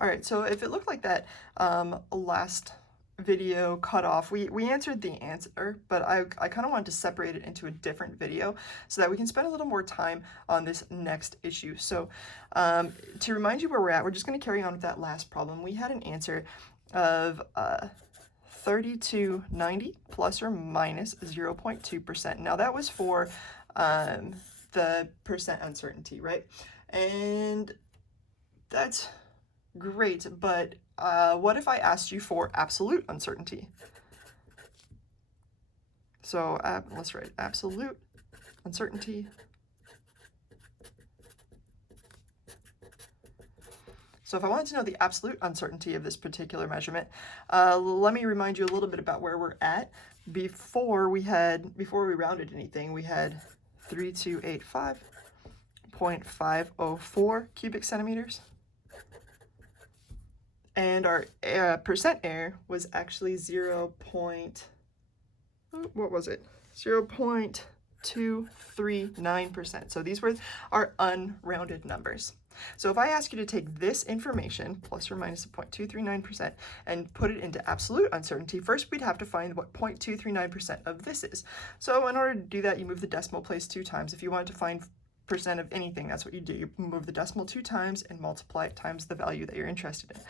All right, so if it looked like that last video cut off, we answered the answer, but I kind of wanted to separate it into a different video so that we can spend a little more time on this next issue. So to remind you where we're at, we're just going to carry on with that last problem. We had an answer of 3290 plus or minus 0.2%. Now that was for the percent uncertainty, right? And that's great, but what if I asked you for absolute uncertainty? So let's write absolute uncertainty. So if I wanted to know the absolute uncertainty of this particular measurement, let me remind you a little bit about where we're at. Before we rounded anything, we had 3285.504 cubic centimeters. And our percent error was actually 0.239%. So these were our unrounded numbers. So if I ask you to take this information, plus or minus 0.239%, and put it into absolute uncertainty, first we'd have to find what 0.239% of this is. So in order to do that, you move the decimal place 2 times. If you wanted to find percent of anything, that's what you do. You move the decimal 2 times and multiply it times the value that you're interested in.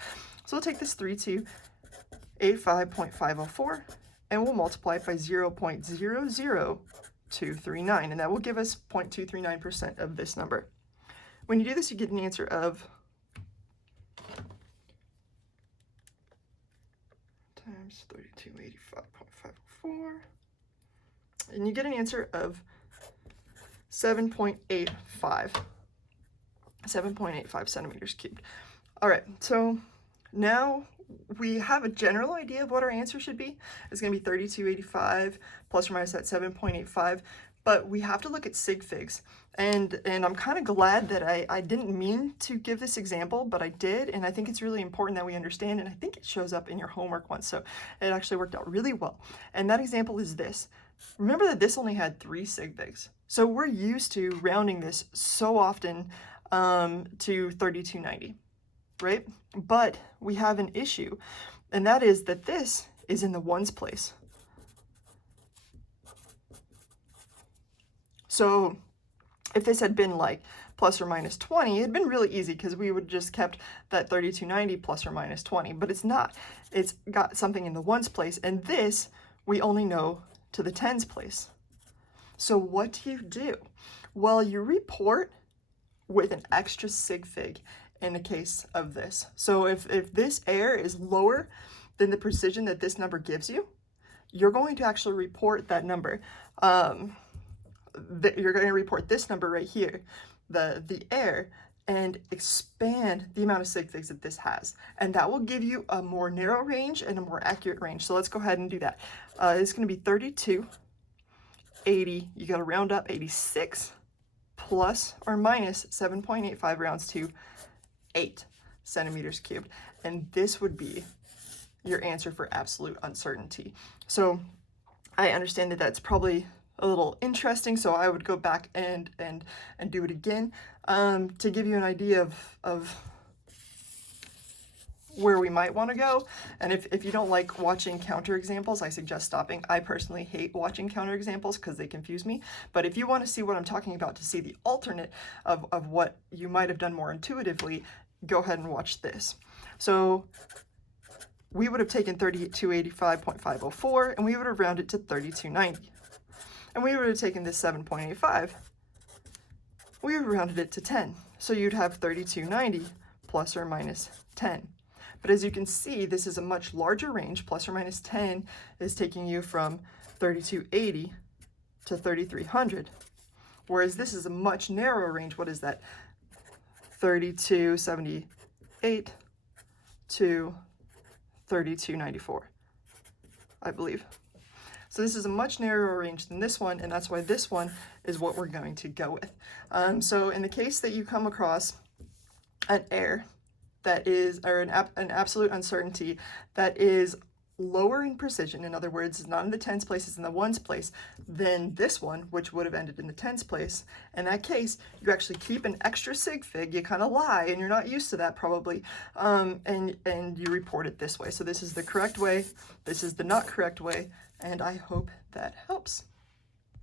So we'll take this 3285.504 and we'll multiply it by 0.00239, and that will give us 0.239% of this number. When you do this, you get an answer of times 3285.504, and you get an answer of 7.85 centimeters cubed. All right, so now we have a general idea of what our answer should be. It's going to be 3285 plus or minus that 7.85, but we have to look at sig figs. And I'm kind of glad that I didn't mean to give this example, but I did, and I think it's really important that we understand, and I think it shows up in your homework once, so it actually worked out really well. And that example is this. Remember that this only had 3 sig figs. So we're used to rounding this so often to 3290, right? But we have an issue, and that is that this is in the ones place. So if this had been like plus or minus 20, it'd been really easy because we would just kept that 3290 plus or minus 20, but it's not. It's got something in the ones place, and this we only know to the tens place. So what do? Well, you report with an extra sig fig in the case of this. So if this error is lower than the precision that this number gives you, you're going to actually report that number. You're going to report this number right here, the error, and expand the amount of sig figs that this has. And that will give you a more narrow range and a more accurate range. So let's go ahead and do that. It's going to be 32, 80, you got to round up 86, plus or minus 7.85 rounds to 8 centimeters cubed. And this would be your answer for absolute uncertainty. So I understand that that's probably a little interesting, so I would go back and do it again to give you an idea of where we might want to go. And if you don't like watching counterexamples, I suggest stopping. I personally hate watching counterexamples because they confuse me. But if you want to see what I'm talking about, to see the alternate of what you might have done more intuitively, go ahead and watch this. So we would have taken 3285.504 and we would have rounded to 3290. And we would have taken this 7.85, we would have rounded it to 10. So you'd have 3290 plus or minus 10. But as you can see, this is a much larger range. Plus or minus 10 is taking you from 3280 to 3300. Whereas this is a much narrower range. What is that? 3278 to 3294, I believe. So this is a much narrower range than this one, and that's why this one is what we're going to go with. So in the case that you come across an error that is, or an absolute uncertainty that is lower in precision, in other words, it's not in the tens place, it's in the ones place, than this one, which would have ended in the tens place. In that case, you actually keep an extra sig fig, you kind of lie, and you're not used to that probably, and you report it this way. So this is the correct way, this is the not correct way, and I hope that helps.